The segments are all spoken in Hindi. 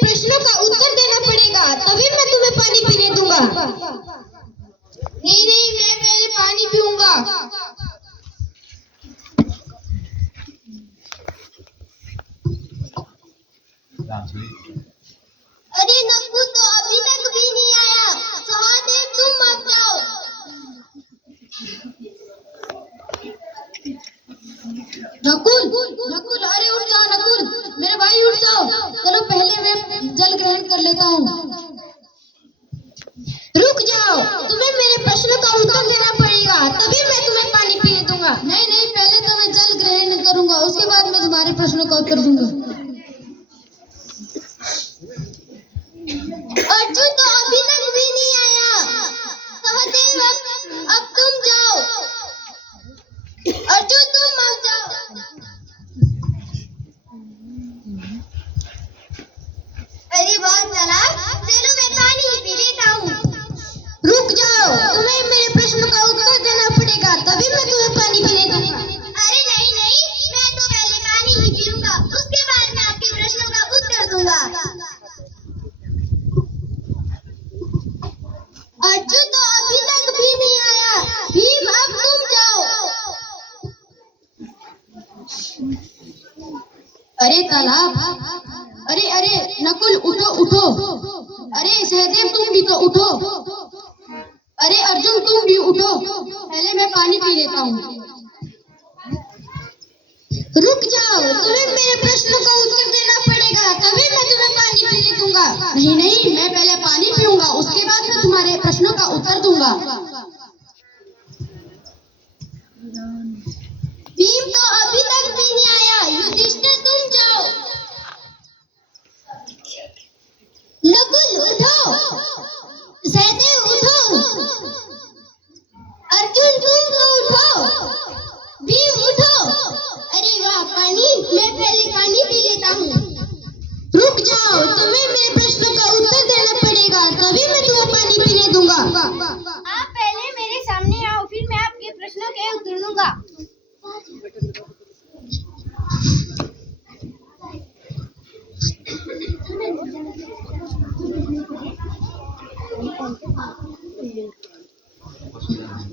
प्रश्नों का उत्तर देना पड़ेगा, तभी मैं तुम्हें पानी पीने दूंगा। नहीं नहीं, मैं पहले पानी पीऊंगा। अरे नकुल तो अभी तक भी नहीं आया। सहदेव तुम मत जाओ। नकुल नकुल, अरे उठ जाओ नकुल, मेरे भाई उठ जाओ। चलो पहले मैं जल ग्रहण कर लेता हूँ। रुक जाओ, तुम्हें मेरे प्रश्नों का उत्तर देना पड़ेगा, तभी मैं तुम्हें पानी पीने दूंगा। नहीं नहीं, पहले तो मैं जल ग्रहण करूंगा, उसके बाद मैं तुम्हारे प्रश्नों का उत्तर दूंगा। अर्जुन तो अभी तक भी नहीं आया। सहदेव अब तुम जाओ। अर्जुन तुम मत जाओ। अरे बात चला, चलो मैं पानी ही पी लेता हूँ। रुक जाओ, तुम्हें मेरे प्रश्नों का उत्तर देना पड़ेगा, तभी मैं तुम्हें पानी पीने दूंगा। अरे नहीं नहीं, मैं तो पहले पानी ही पीऊंगा, उसके बाद मैं आपके प्रश्नों का उत्तर दूंगा। अर्जुन तो अभी तक भी नहीं आया। भीम अब तुम जाओ। अरे तालाब, अरे अरे नकुल उठो उठो। अरे सहदेव तुम भी तो उठो। अरे अर्जुन तुम भी उठो, पहले मैं पानी पी लेता हूँ। रुक जाओ, तुम्हें मेरे प्रश्नों का उत्तर देना पड़ेगा, तभी मैं तुम्हें पानी पीने दूंगा। नहीं नहीं, मैं पहले पानी पीऊंगा, उसके बाद मैं तुम्हारे प्रश्नों का उत्तर दूंगा। भीम तो अभी तक भी नहीं आया। युधिष्ठिर तुम जाओ। नकुल उठो। सहदेव उठो। अर्जुन तुम तो उठो। भीम उठो। अरे वाह, पानी, मैं पहले पानी पी लेता हूँ। रुक जाओ, तुम्हें मेरे प्रश्नों का उत्तर देना पड़ेगा, तभी मैं तुम्हें पानी पीने दूंगा। आप पहले मेरे सामने आओ, फिर मैं आपके प्रश्नों के उत्तर दूंगा।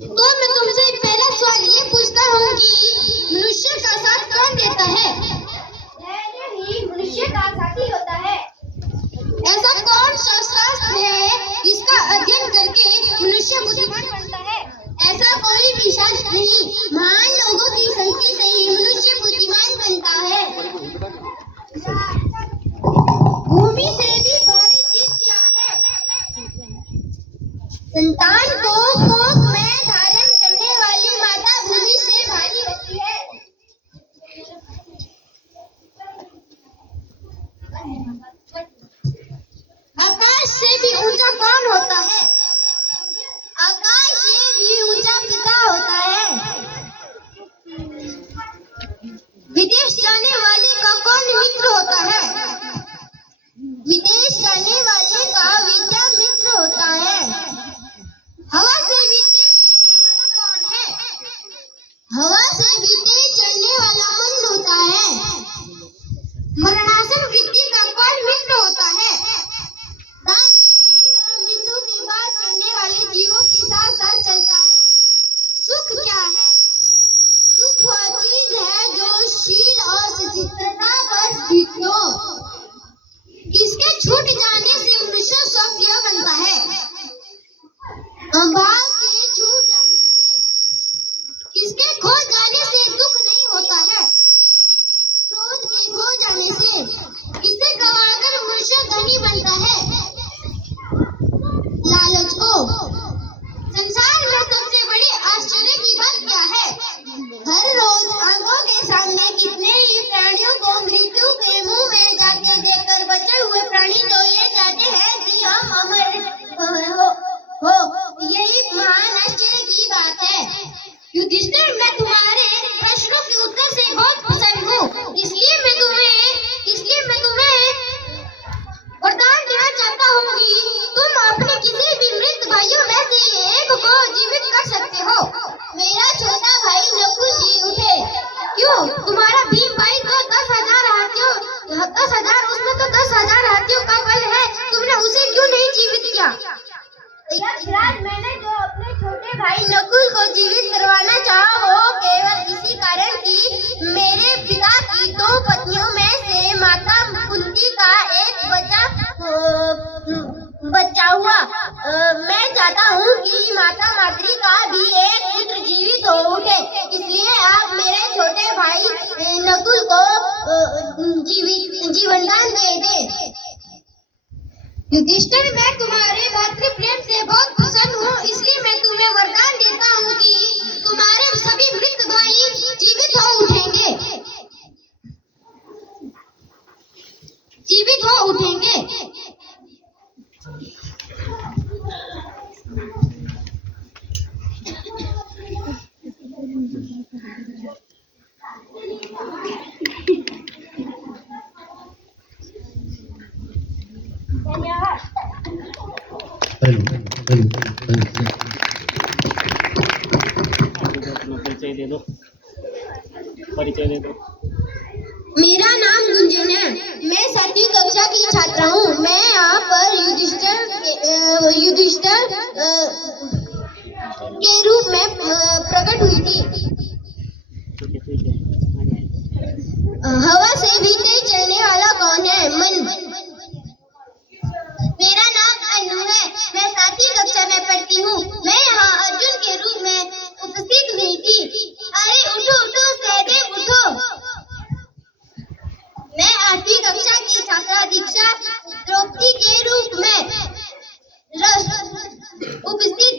तो मैं तुमसे पहला सवाल ये पूछता हूँ कि मनुष्य का साथ कौन देता है? ही मनुष्य का साथी होता है। ऐसा कौन सा शास्त्र है जिसका अध्ययन करके मनुष्य बुद्धिमान बनता है? ऐसा कोई भी शास्त्र नहीं, महान लोगों की संगति से ही मनुष्य बुद्धिमान बनता है। भूमि से भी भारी चीज क्या है? संतान को कोख में धारण करने वाली माता भूमि से भारी होती है। आकाश से भी ऊंचा कौन होता है? आकाश से भी ऊंचा पिता होता है। विदेश जाने वाले का कौन मित्र होता है? विदेश जाने वाले का विद्या मित्र होता है। हवा से भी तेज चलने वाला कौन है? हवा से भी तेज चलने वाला मन होता है। मरणासन वृत्ति का कौन मित्र होता है? दान, क्योंकि वह मृत्यु के बाद चढ़ने वाले जीवों के साथ साथ चलता है। सुख क्या है? सुख वह चीज है जो शील और सचित्रता पर स्थित हो। किसके छूट जाने से मनुष्य स्वप्रिय बनता है? अभाव के छूट जाने से। किसके खो जाने से दुख नहीं होता है? क्रोध के खो जाने से। किसे गवाकर मनुष्य धनी बनता है? लालच को। संसार में सबसे बड़ी आश्चर्य की बात क्या है? हर रोज आंखों के सामने कितने ही प्राणियों को मृत्यु के मुंह में जाते देखकर बचे हुए प्राणी तो ये चाहते हैं कि हम अमर हो। यही महान आश्चर्य की बात है। युधिष्ठिर, मैं तुम्हारे प्रश्नों के उत्तर से बहुत प्रसन्न हूँ, इसलिए मैं तुम्हें वरदान देना चाहता हूँ कि तुम अपने किसी भी मृत भाइयों में से एक को जीवित कर सकते हो। मेरा छोटा भाई नकुल जी उठे। क्यों? तुम्हारा भीम भाई तो 10,000 हाथियों, उसमें तो 10,000 हाथियों का युधिष्ठिर, मैं तुम्हारे भातृ प्रेम से बहुत प्रसन्न हूँ, इसलिए मैं तुम्हें वरदान देता हूँ कि तुम्हारे सभी मृत भाई जीवित हो उठेंगे। जीवित हो उठेंगे। परिचय दे दो, परिचय दे दो। मेरा नाम गुंजन है, मैं 7वीं कक्षा की छात्रा हूँ। मैं यहाँ पर युधिष्ठिर के रूप में प्रकट हुई थी। ठीक है। हवा से भी तेज चलने वाला कौन है? मन। मेरा नाम अनु है, मैं 7वीं कक्षा में पढ़ती हूँ। मैं यहाँ अर्जुन के रूप में उपस्थित हुई थी। अरे उठो उठो सहदेव उठो। मैं 8वीं कक्षा की छात्रा दीक्षा द्रौपदी के रूप में उपस्थित